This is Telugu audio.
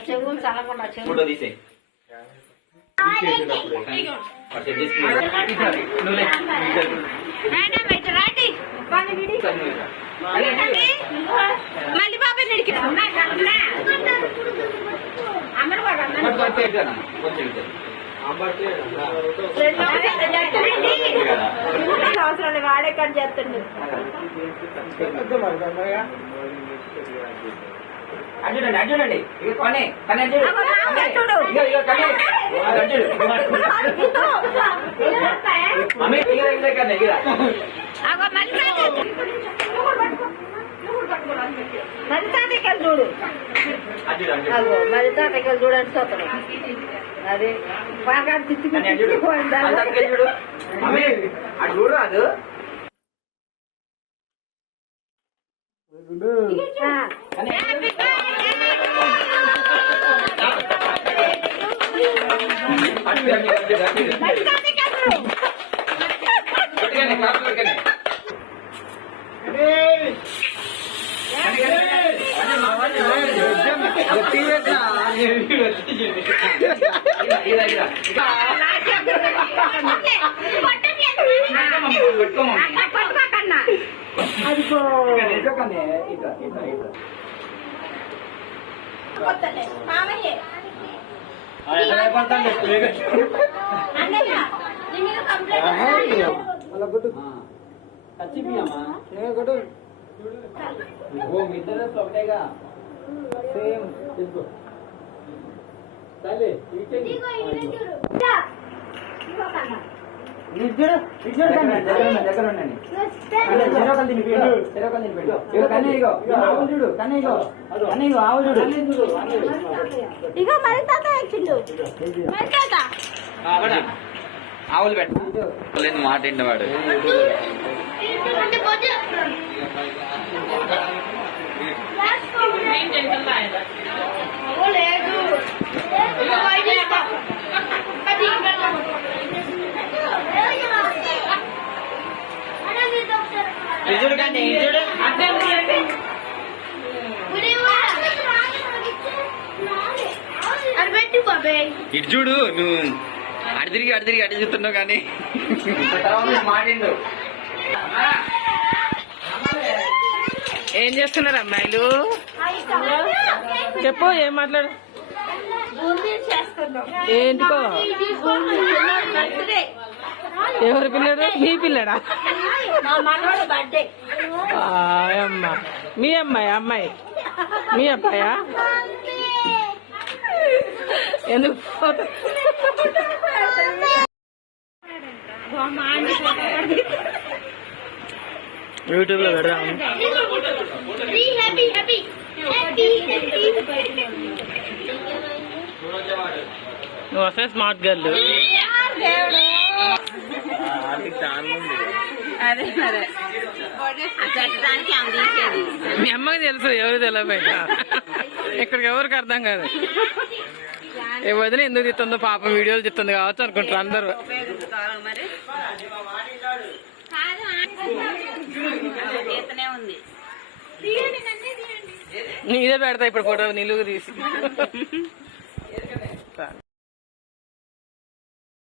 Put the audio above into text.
చెవులు చల్లకుండా ఫోటో తీసే మళ్ళీ బాబాయ్ నడికి అవసరం వాడే కట్ చేస్తుండే అడ్జుడండి అడ్జుడండి ఇక కొనే కానీ మరి తాతకెళ్ళి చూడు మరి తాతకెళ్ళి చూడండి చూస్తాను అదే బాగా చూడు అది చూడు అది ఒకటేగా సేమ్ తీసుకో సరే దగ్గర ఉండండి చూడు కన్నయ్యో ఆవు చూడు ఇగో మరి తాత వచ్చిండు ఆవులు పెట్టలేదు మాట ఇంటవాడు ఇటు చూడు నువ్వు అడి తిరిగి అడి చూస్తున్నావు కానీ మాటిండు ఏం చేస్తున్నారు అమ్మాయిలు చెప్పు ఏం మాట్లాడు ఏంటికో ఎవరి పిల్లడు మీ పిల్లడా అమ్మా మీ అమ్మాయి మీ అబ్బాయా ఎందుకు యూట్యూబ్ లో పెడదాం నువ్వు వస్తే స్మార్ట్ గర్ల్ మీ అమ్మకి తెలుసు ఎవరు తెలియబోయా ఇక్కడికి ఎవరికి అర్థం కాదు ఏ వదిన ఎందుకు తిస్తుందో పాపం వీడియోలు తిస్తుంది కావచ్చు అనుకుంటారు అందరూ నీదే పెడతా ఇప్పుడు ఫోటో నిలుగు తీసి